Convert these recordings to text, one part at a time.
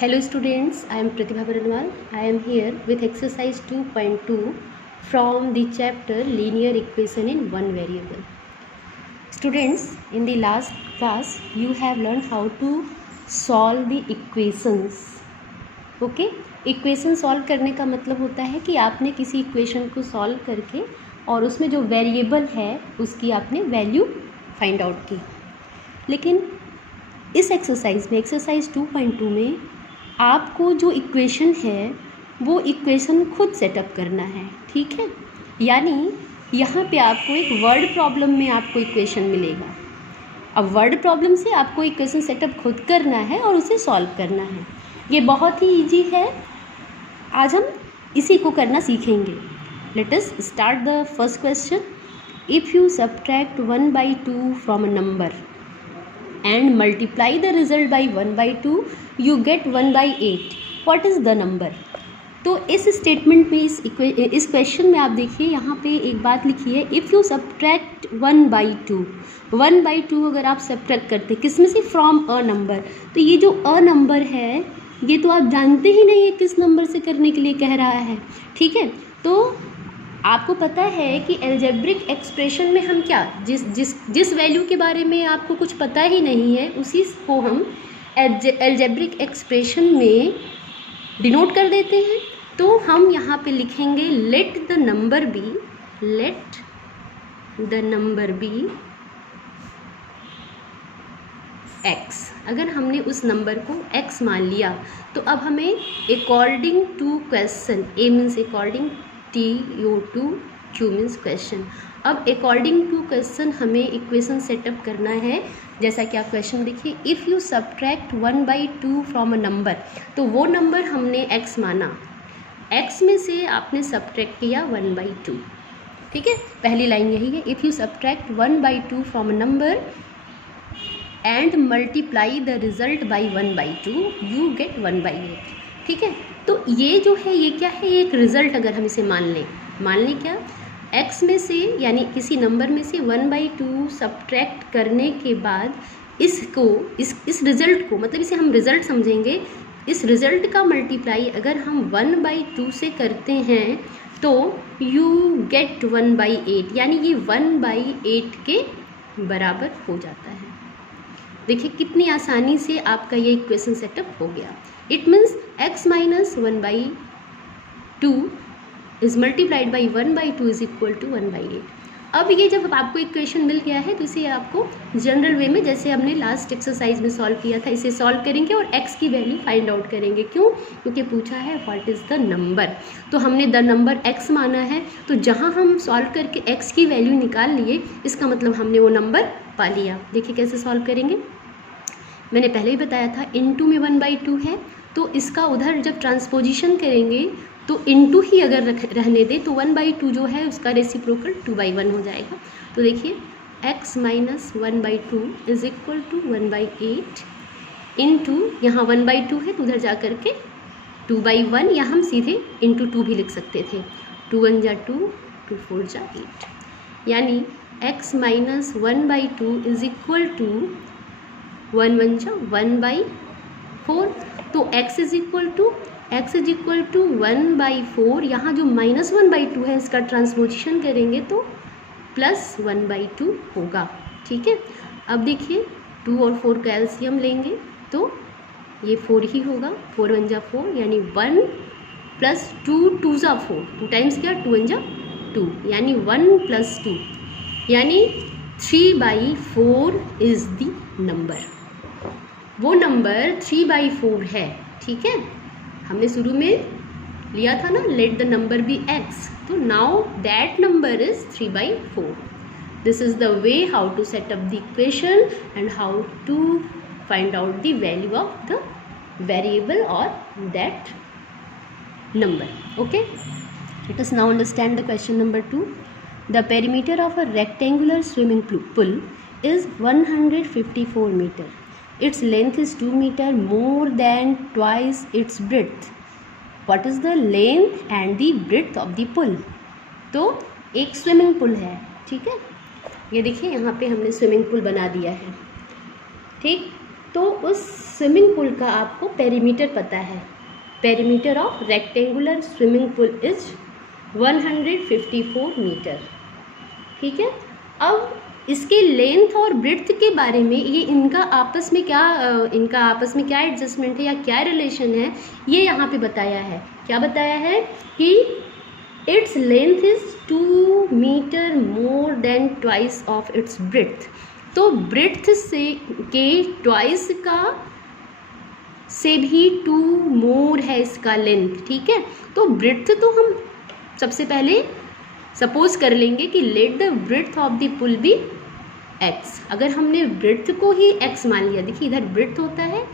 Hello students, I am Pratibha Baranwal. I am here with exercise 2.2 from the chapter linear equation in one variable. Students, in the last class you have learned how to solve the equations. Okay? Equation solve करने का मतलब होता है कि आपने किसी equation को solve करके और उसमें जो वेरिएबल है उसकी आपने वैल्यू फाइंड आउट की. लेकिन इस एक्सरसाइज में एक्सरसाइज 2.2 में आपको जो इक्वेशन है वो इक्वेशन खुद सेटअप करना है. ठीक है, यानी यहाँ पे आपको एक वर्ड प्रॉब्लम में आपको इक्वेशन मिलेगा. अब वर्ड प्रॉब्लम से आपको इक्वेशन सेटअप खुद करना है और उसे सॉल्व करना है. ये बहुत ही इजी है. आज हम इसी को करना सीखेंगे. Let us start the first question. If you subtract 1/2 from a number and multiply the result by 1/2 you get 1/8. what is the number? तो इस स्टेटमेंट में इस क्वेश्चन में आप देखिए यहाँ पे एक बात लिखी है. इफ़ यू सब्ट्रैक्ट 1/2 अगर आप सब्ट्रैक्ट करते किस में से, फ्रॉम अ नंबर, तो ये जो अ नंबर है ये तो आप जानते ही नहीं है किस नंबर से करने के लिए कह रहा है. ठीक है, तो आपको पता है कि एल्जेब्रिक एक्सप्रेशन में हम क्या जिस वैल्यू के बारे में आपको कुछ पता ही नहीं है उसी को हम एल्जेब्रिक एक्सप्रेशन में डिनोट कर देते हैं. तो हम यहाँ पे लिखेंगे let the number B x. अगर हमने उस नंबर को x मान लिया तो अब हमें according to question, a means according, TO2 Q means question. अब अकॉर्डिंग टू क्वेश्चन हमें इक्वेशन सेटअप करना है. जैसा कि आप क्वेश्चन देखिए, if you subtract 1/2 from a number, तो वो नंबर हमने x माना, x में से आपने सब्ट्रैक्ट किया 1/2. ठीक है, पहली लाइन यही है. If you subtract 1/2 from a number and multiply the result by 1/2 you get 1/8. ठीक है, तो ये जो है ये क्या है, ये एक रिज़ल्ट. अगर हम इसे मान लें क्या, x में से यानी किसी नंबर में से 1/2 सब्ट्रैक्ट करने के बाद इसको इस रिज़ल्ट को, मतलब इसे हम रिज़ल्ट समझेंगे, इस रिज़ल्ट का मल्टीप्लाई अगर हम 1/2 से करते हैं तो यू गेट 1/8, यानी ये 1/8 के बराबर हो जाता है. देखिए कितनी आसानी से आपका ये इक्वेशन सेटअप हो गया. It means x minus 1/2 is multiplied by 1/2 is equal to 1/8. अब ये जब आपको इक्वेशन मिल गया है तो इसे आपको जनरल वे में, जैसे हमने लास्ट एक्सरसाइज में सॉल्व किया था, इसे सॉल्व करेंगे और x की वैल्यू फाइंड आउट करेंगे. क्यों? क्योंकि पूछा है व्हाट इज़ द नंबर. तो हमने द नंबर x माना है, तो जहाँ हम सॉल्व करके x की वैल्यू निकाल लिए इसका मतलब हमने वो नंबर पा लिया. देखिए कैसे सॉल्व करेंगे. मैंने पहले ही बताया था इनटू में 1/2 है, तो इसका उधर जब ट्रांसपोजिशन करेंगे तो इनटू ही अगर रहने दे तो 1/2 जो है उसका रेसिप्रोकल 2/1 हो जाएगा. तो देखिए x minus 1/2 is equal to 1/8 into, यहाँ 1/2 है तो उधर जा कर के 2/1, या हम सीधे इंटू 2 भी लिख सकते थे. 2 1 जा 2, 2 4 जा 8, यानी x minus 1/2 is equal to 1 1 जा 1/4. तो x इज इक्वल टू 1/4. यहाँ जो माइनस 1/2 है इसका ट्रांसपोजिशन करेंगे तो प्लस 1/2 होगा. ठीक है, अब देखिए 2 और 4 का एलसीएम लेंगे तो ये 4 ही होगा. 4 1 जा 4, यानी 1 प्लस 2 2 जा 4, 2 टाइम्स क्या, 2 1 जा 2, यानी 1 प्लस 2, यानी 3/4 इज द नंबर. वो नंबर 3/4 है. ठीक है, हमने शुरू में लिया था ना let the number B x, तो now that number is 3/4. This is the way how to set up the equation and how to find out the value of the variable और that number. Okay, let us now understand the question number 2. The perimeter of a rectangular swimming pool is 154 metre. Its length is 2 meter more than twice its breadth. What is the length and the breadth of the pool? तो एक swimming pool है. ठीक है, ये देखिए यहाँ पे हमने स्विमिंग पूल बना दिया है. ठीक, तो उस स्विमिंग पूल का आपको पेरीमीटर पता है, perimeter of rectangular swimming pool is 154 metre. ठीक है, अब इसके लेंथ और ब्रेड्थ के बारे में, ये इनका आपस में क्या एडजस्टमेंट है या क्या रिलेशन है, ये यहाँ पे बताया है। क्या बताया है कि it's length is 2 metre more than twice of its breadth. तो ब्रेड्थ से के ट्वाइस का से भी 2 मोर है इसका लेंथ। ठीक है, तो ब्रेड्थ तो हम सबसे पहले सपोज कर लेंगे कि let the breadth of the pool be x। अगर हमने ब्रेड्थ को ही x मान लिया, देखिए इधर ब्रेड्थ होता है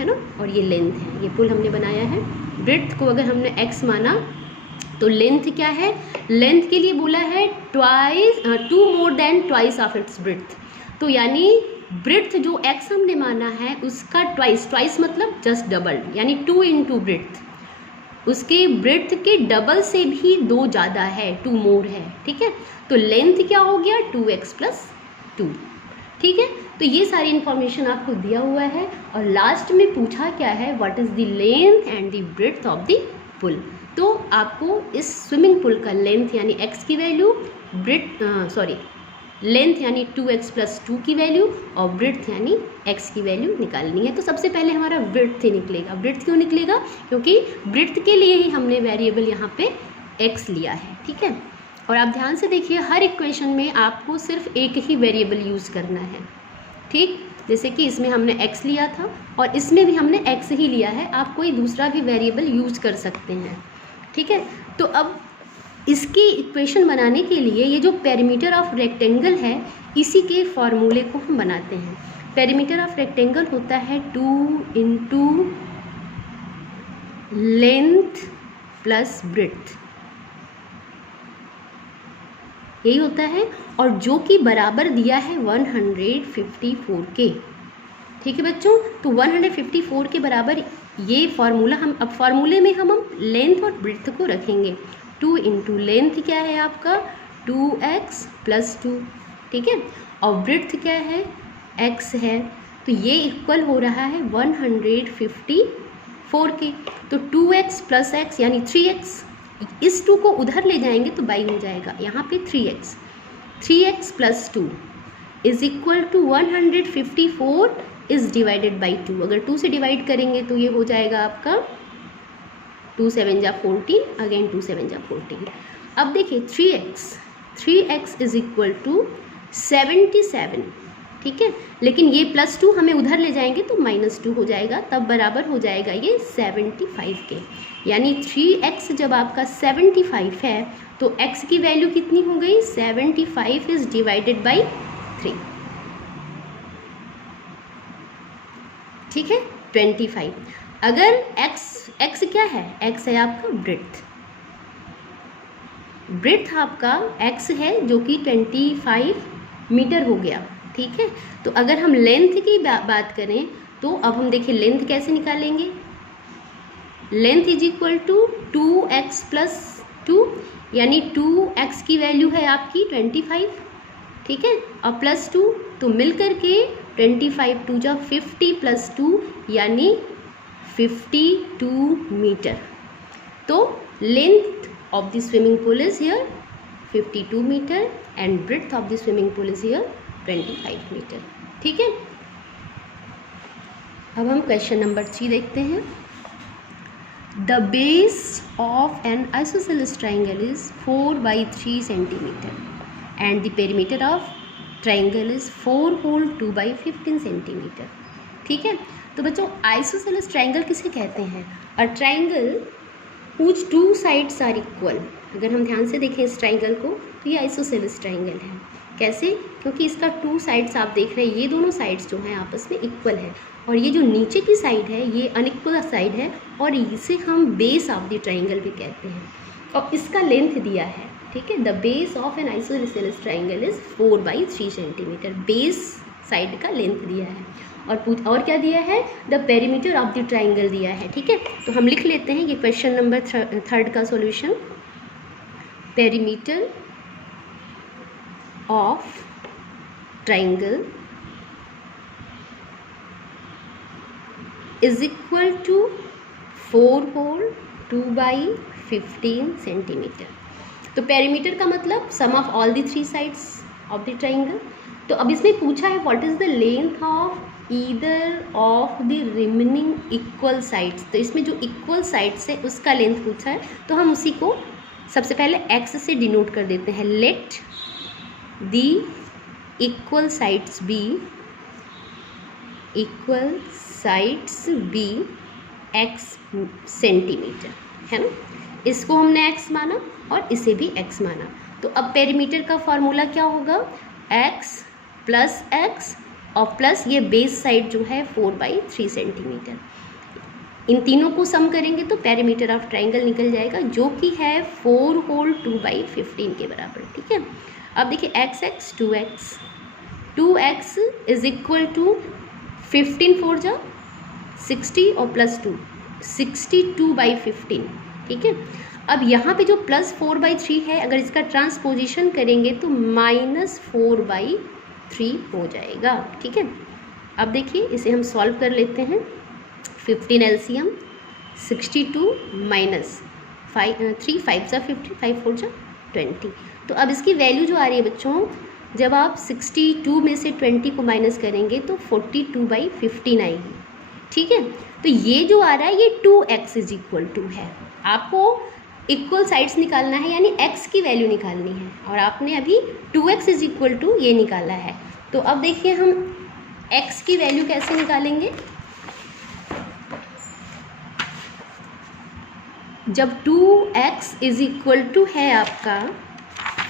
ना, और ये लेंथ है, ये पुल हमने बनाया है। ब्रेड्थ को अगर हमने x माना तो लेंथ क्या है, लेंथ के लिए बोला है 2 मोर than twice of its breadth. तो यानी ब्रेड्थ जो x हमने माना है उसका ट्वाइस मतलब जस्ट डबल, यानी 2 इंटू ब्रेड्थ, उसके ब्रेड्थ के डबल से भी 2 ज़्यादा है, 2 मोर है। ठीक है, तो लेंथ क्या हो गया 2x + 2। ठीक है, तो ये सारी इन्फॉर्मेशन आपको दिया हुआ है। और लास्ट में पूछा क्या है, what is the length and the breadth of the pool. तो आपको इस स्विमिंग पूल का लेंथ यानी x की वैल्यू, लेंथ यानी 2x + 2 की वैल्यू और ब्रेड्थ यानी x की वैल्यू निकालनी है। तो सबसे पहले हमारा ब्रेड्थ ही निकलेगा। ब्रेड्थ क्यों निकलेगा, क्योंकि ब्रेड्थ के लिए ही हमने वेरिएबल यहाँ पे x लिया है। ठीक है, और आप ध्यान से देखिए हर इक्वेशन में आपको सिर्फ एक ही वेरिएबल यूज़ करना है। ठीक, जैसे कि इसमें हमने x लिया था और इसमें भी हमने x ही लिया है, आप कोई दूसरा भी वेरिएबल यूज़ कर सकते हैं। ठीक है, तो अब इसकी इक्वेशन बनाने के लिए ये जो पेरीमीटर ऑफ रेक्टेंगल है इसी के फॉर्मूले को हम बनाते हैं। पेरीमीटर ऑफ रेक्टेंगल होता है 2 इंटू लेंथ प्लस ब्रेड्थ, यही होता है, और जो कि बराबर दिया है 154 के। ठीक है बच्चों, तो 154 के बराबर ये फार्मूला हम, अब फार्मूले में हम लेंथ और ब्रेड्थ को रखेंगे। 2 इंटू लेंथ क्या है आपका 2x + 2। ठीक है, और ब्रेड्थ क्या है x है, तो ये इक्वल हो रहा है 154 के। तो 2x + x यानी 3x, इस 2 को उधर ले जाएंगे तो बाई हो जाएगा, यहाँ पे 3x + 2 is equal to 154 is divided by 2। अगर 2 से डिवाइड करेंगे तो ये हो जाएगा आपका 2 7 जा 14, अगेन 2 7 जा 14। अब देखिए 3x इज इक्वल टू 77। ठीक है, लेकिन ये +2 हमें उधर ले जाएंगे तो -2 हो जाएगा, तब बराबर हो जाएगा ये 75 के। यानी 3x जब आपका 75 है तो x की वैल्यू कितनी हो गई, 75 इज डिवाइडेड बाई 3। ठीक है, 25। अगर x क्या है, x है आपका ब्रेड्थ आपका x है जो कि 25 मीटर हो गया। ठीक है, तो अगर हम लेंथ की बात करें तो अब हम देखिए लेंथ कैसे निकालेंगे। Length is equal to 2x + 2, यानी 2x की वैल्यू है आपकी 25। ठीक है, और +2 तो मिल करके 25 2 जा 50 + 2 यानी 52 मीटर। तो length of the swimming pool is here 52 metre and breadth of the swimming pool is here 25 metre. ठीक है, अब हम क्वेश्चन नंबर 3 देखते हैं। The base of an isosceles triangle is 4/3 centimetre and the perimeter of triangle is 4 whole 2/15 centimetre. ठीक है, तो बच्चों आइसोसेलेस ट्राइंगल किसे कहते हैं, a triangle whose 2 sides are equal. अगर हम ध्यान से देखें इस ट्राइंगल को तो ये आइसोसेलेस ट्राइंगल है। कैसे, क्योंकि इसका 2 साइड्स आप देख रहे हैं, ये दोनों साइड्स जो हैं आपस में इक्वल है, और ये जो नीचे की साइड है ये अनइक्वल साइड है, और इसे हम बेस ऑफ द ट्राइंगल भी कहते हैं, और इसका लेंथ दिया है। ठीक है, the base of an isosceles triangle is 4/3 centimetre, base side का लेंथ दिया है, और क्या दिया है, the perimeter of the triangle दिया है। ठीक है, तो हम लिख लेते हैं ये क्वेश्चन नंबर 3 का solution. Perimeter of triangle is equal to 4 whole 2/15 centimetre. तो पेरीमीटर का मतलब sum of all the 3 sides of the triangle. तो अब इसमें पूछा है what is the length of either of the remaining equal sides. तो इसमें जो इक्वल साइड्स है उसका लेंथ पूछा है, तो हम उसी को सबसे पहले x से डिनोट कर देते हैं। Let the equal sides be x centimetre, है ना। इसको हमने x माना और इसे भी x माना। तो अब पेरीमीटर का फॉर्मूला क्या होगा, x प्लस x और प्लस ये बेस साइड जो है 4/3 सेंटीमीटर। इन तीनों को सम करेंगे तो पेरीमीटर ऑफ ट्राइंगल निकल जाएगा, जो कि है 4 होल 2/15 के बराबर। ठीक है, अब देखिए x 2x is equal to 15 4 जा 60 और प्लस 2 62/15। ठीक है, अब यहाँ पे जो प्लस 4/3 है, अगर इसका ट्रांसपोजिशन करेंगे तो -4/3 हो जाएगा। ठीक है, अब देखिए इसे हम सॉल्व कर लेते हैं। 15 LCM 62 माइनस 3 5 जा 15 5 4 जा 20। तो अब इसकी वैल्यू जो आ रही है बच्चों, जब आप 62 में से 20 को माइनस करेंगे तो 42/15 आएगी। ठीक है, तो ये जो आ रहा है ये 2x इज इक्वल टू है। आपको इक्वल साइड्स निकालना है, यानी x की वैल्यू निकालनी है, और आपने अभी 2x इज इक्वल टू ये निकाला है। तो अब देखिए हम x की वैल्यू कैसे निकालेंगे। जब 2x इज इक्वल टू है आपका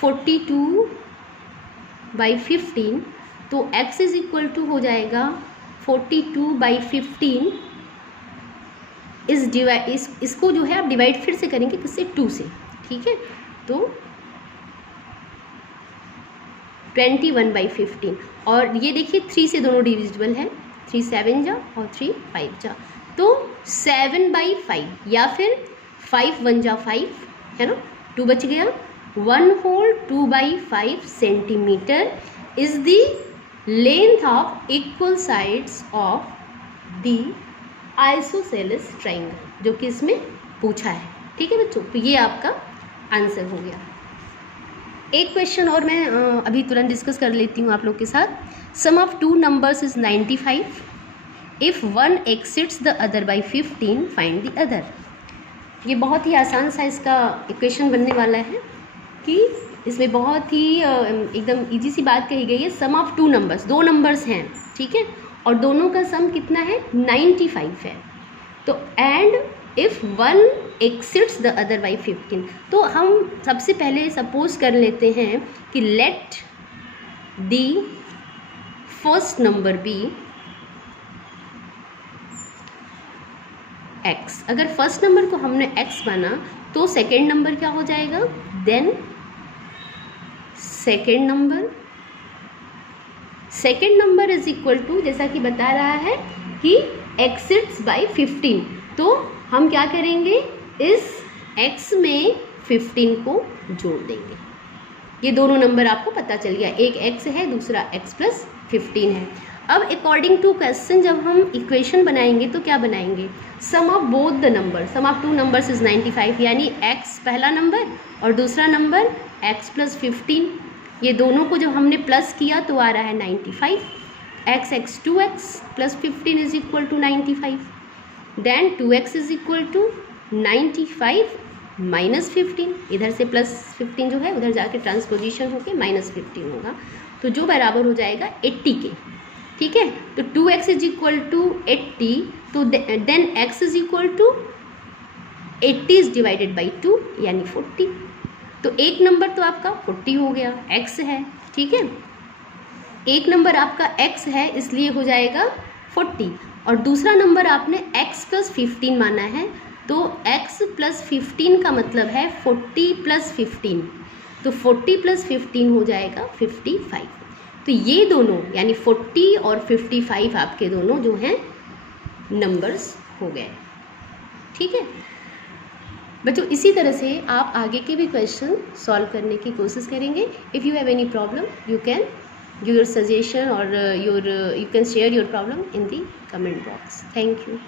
42/15, तो x इज इक्वल टू हो जाएगा 42/15 इसको जो है आप डिवाइड फिर से करेंगे किससे, 2 से। ठीक है, तो 21/15, और ये देखिए 3 से दोनों डिविजिबल है, 3 7 जा और 3 5 जा, तो 7/5 या फिर 5 1 जा 5, है ना, 2 बच गया। 1 whole 2/5 centimetre is the length of equal sides of the isosceles triangle, जो कि इसमें पूछा है। ठीक है बच्चों, तो ये आपका आंसर हो गया। एक क्वेश्चन और मैं अभी तुरंत डिस्कस कर लेती हूँ आप लोग के साथ। Sum of 2 numbers is 95, if one exceeds the other by 15 find the other. ये बहुत ही आसान सा इसका इक्वेशन बनने वाला है कि इसमें बहुत ही एकदम इजी सी बात कही गई है। सम ऑफ 2 नंबर्स, 2 नंबर्स हैं, ठीक है, और दोनों का सम कितना है, 95 है। तो and if one exceeds the other by 15, तो हम सबसे पहले सपोज कर लेते हैं कि let the first number B x। अगर फर्स्ट नंबर को हमने x माना तो सेकेंड नंबर क्या हो जाएगा, then second number is equal to, जैसा कि बता रहा है कि एक्सिड्स बाई 15, तो हम क्या करेंगे, इस x में 15 को जोड़ देंगे। ये दोनों नंबर आपको पता चल गया, एक x है दूसरा x प्लस 15 है। अब अकॉर्डिंग टू क्वेश्चन जब हम इक्वेशन बनाएंगे तो क्या बनाएंगे, sum of both the number, sum of 2 numbers is 95, यानी x पहला नंबर और दूसरा नंबर x प्लस 15, ये दोनों को जब हमने प्लस किया तो आ रहा है 95। x 2x plus 15 is equal to 95, then 2x is equal to 95 minus 15, इधर से प्लस 15 जो है उधर जाके ट्रांसपोजिशन होके माइनस 15 होगा, तो जो बराबर हो जाएगा 80 के। ठीक है, तो 2x इज इक्वल टू 80, तो then x is equal to 80 is divided by 2 यानी 40। तो एक नंबर तो आपका 40 हो गया, x है, ठीक है, एक नंबर आपका x है इसलिए हो जाएगा 40, और दूसरा नंबर आपने x प्लस 15 माना है, तो x प्लस 15 का मतलब है 40 प्लस 15, तो 40 प्लस 15 हो जाएगा 55। तो ये दोनों यानी 40 और 55 आपके दोनों जो हैं नंबर्स हो गए। ठीक है बच्चों, इसी तरह से आप आगे के भी क्वेश्चन सॉल्व करने की कोशिश करेंगे। If you have any problem you can give your suggestion और you can share your problem in the comment box. Thank you.